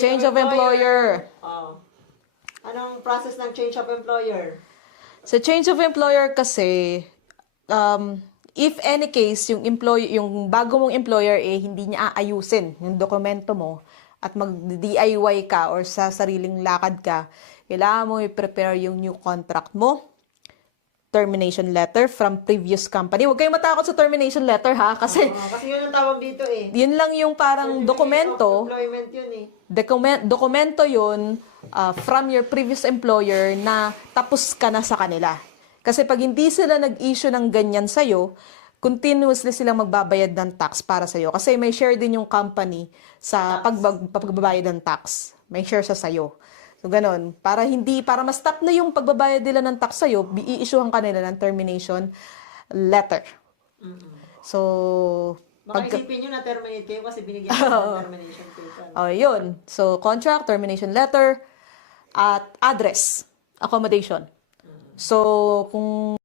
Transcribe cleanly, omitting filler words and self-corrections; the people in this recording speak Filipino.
change of employer. Oh. Anong process ng change of employer? Sa change of employer kasi, if any case, yung bago mong employer hindi niya aayusin yung dokumento mo at mag-DIY ka or sa sariling lakad ka, kailangan mo i-prepare yung new contract mo, termination letter from previous company. Huwag kayong matakot sa termination letter ha, kasi Kasi yun ang tawag dito eh. yun lang yung parang dokumento. Employment yun eh. Dokumento yun from your previous employer na tapos ka na sa kanila. Kasi pag hindi sila nag-issue ng ganyan sa'yo, continuously silang magbabayad ng tax para sa'yo. Kasi may share din yung company sa pagbabayad ng tax. May share sa sa'yo. So, ganun. Para mas stop na yung pagbabayad nila ng tax sa'yo, i-issuehan ka nila ng termination letter. So, Baka isipin nyo na terminate kayo kasi binigyan kayo ng termination paper. yun. So, contract, termination letter, at address, accommodation. So, kung